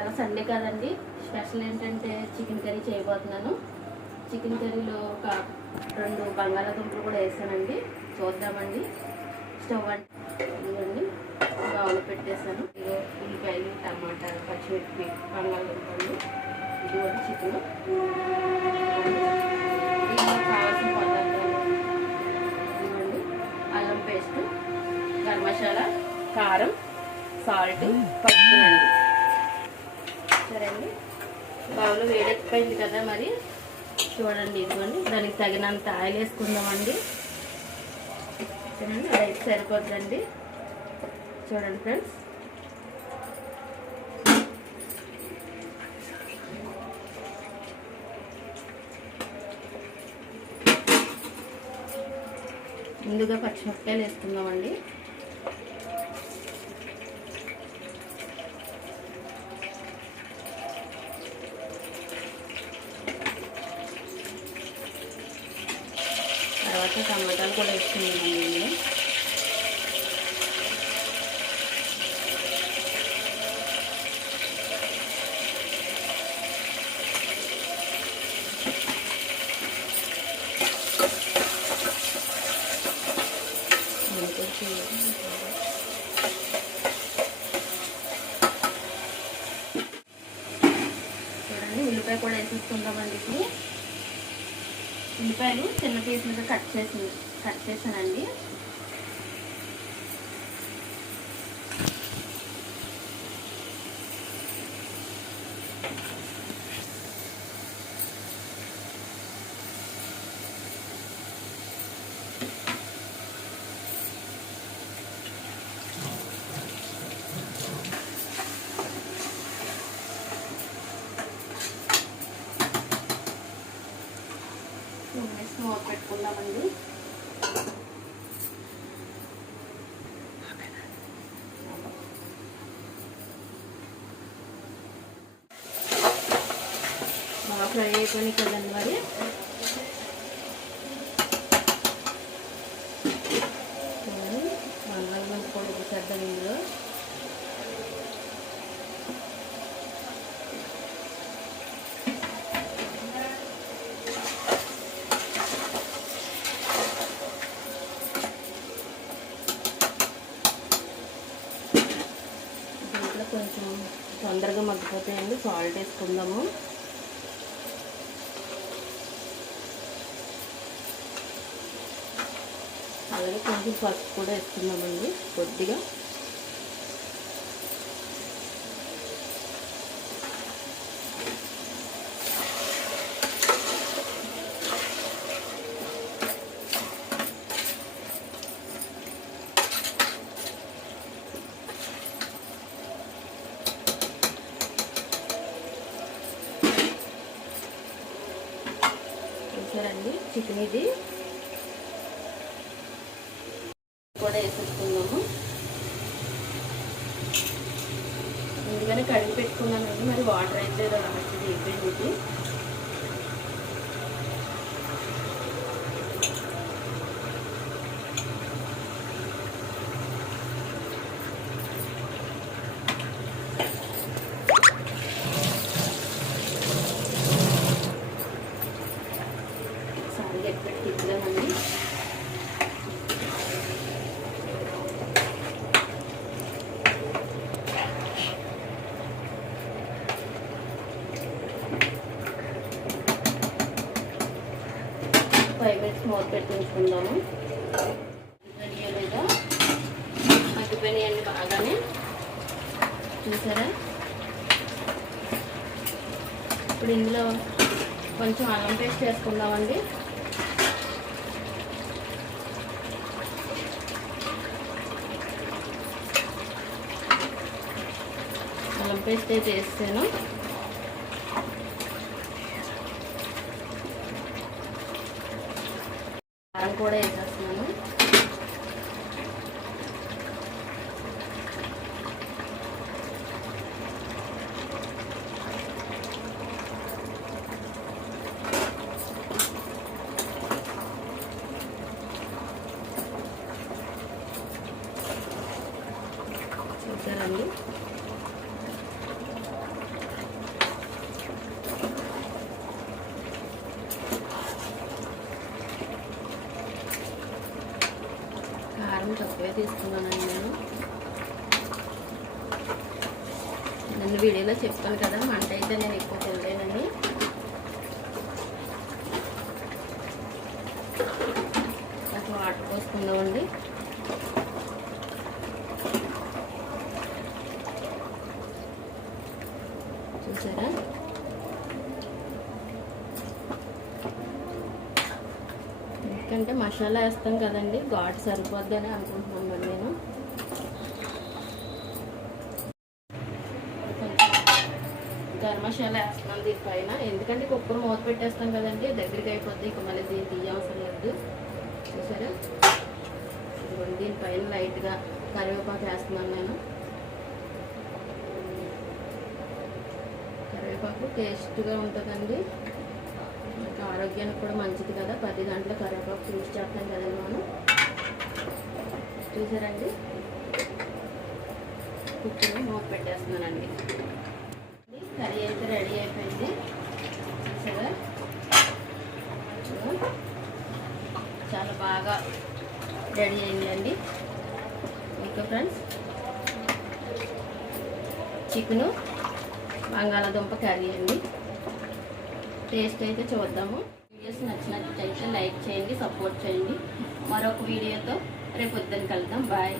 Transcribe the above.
ఇవాళ సండే కదండి, స్పెషల్ ఏంటంటే చికెన్ కర్రీ చేయబోతున్నాను. చికెన్ కర్రీలో ఒక 2 బంగాళాదుంపలు కూడా వేసానండి. చూద్దామండి. స్టవ్ ఇవ్వండి, బౌల్ పెట్టేసాను. ఇదిగో ఉల్లిపాయలు, టమాటాలు, పచ్చిమిర్చి, బంగాళాదుంపలు, ఇది కూడా చికెన్. కావాల్సిన పదార్థాలు ఇవ్వండి: అల్లం పేస్ట్, గరం మసాలా, కారం, సాల్ట్, పసుపునండి. సరే అండి, బౌల్ వేడెక్కిపోయింది కదా, మరి చూడండి. ఇదిగోండి, దానికి తగినంత ఆయిల్ వేసుకుందామండి. సరేనండి, అది అయితే సరిపోద్దండి. చూడండి ఫ్రెండ్స్, ముందుగా పచ్చిమిరపకాయలు వేసుకుందామండి. తర్వాత టమాటాలు కూడా వేసుకున్నామండి. ఇందులో చూడండి, ఉల్లిపాయ కూడా వేసేసుకుందామండి. ఇప్పుడు ఉల్లిపాయలు చిన్న పీసులుగా కట్ చేసానండి. మూత పెట్టుకుందామండి. బాగా ఫ్రై అయిపోయినాయి కదండి. మరి బంగాళదుంప కూడా చేద్దాం. ఇందులో కొంచెం తొందరగా మగ్గిపోతాయండి. సాల్ట్ వేసుకుందాము. అలాగే కొంచెం పసుపు కూడా వేసుకుందామండి, కొద్దిగా. చూసారండి, చికెన్ ఇది కూడా వేసేసుకుందాము. ముందుగానే కడిగి పెట్టుకున్నానండి, మరి వాటర్ అయితే రాష్ట్రం అయిపోయింది. తిప్పుదామండి. మూత పెట్టించుకుందాము. లేదా మగ్గిపోయినాయండి బాగానే. చూసారా? ఇప్పుడు ఇందులో కొంచెం అల్లం పేస్ట్ వేసుకుందామండి. అల్లం పేస్ట్ అయితే వేస్తాను. కారం కూడా వేసేస్తున్నాను. చూసారండి, తీసుకున్నానండి నేను వీడియోలో చెప్పాను కదా, మంట అయితే నేను ఎక్కువ తినలేనని. నాకు వాటర్ పోసుకుందామండి. చూసారా, ఎందుకంటే మసాలా వేస్తాం కదండి, ఘాటు సరిపోద్దని అనుకుంటున్నాను మరి నేను. గరం మసాలా వేస్తున్నాను దీనిపైన, ఎందుకంటే కుక్కర్ మూత పెట్టేస్తాం కదండి, దగ్గరికి అయిపోద్ది. ఇక మళ్ళీ దీన్ని తీయవసరం లేదు. చూసారా, ఇదిగోండి దీనిపైన లైట్గా కరివేపాకు వేస్తున్నాను నేను. కరివేపాకు టేస్ట్గా ఉంటుందండి, మనకి ఆరోగ్యానికి కూడా మంచిది కదా. 10 గంటల కరివేపాకు యూజ్ చేస్తాం కదండి మనం. చూసారండి, కుక్కర్ మూత పెట్టేస్తున్నానండి. కర్రీ అయితే రెడీ అయిపోయింది. చూసారా, చాలా బాగా రెడీ అయిందండి. ఇంకా ఫ్రెండ్స్, చికెను బంగాళాదుంప కర్రీ అండి. టేస్ట్ అయితే చూద్దాము. వీడియోస్ నచ్చినట్లయితే లైక్ చేయండి, సపోర్ట్ చేయండి. మరొక వీడియోతో రేపు పొద్దున్న కలుద్దాం. బాయ్.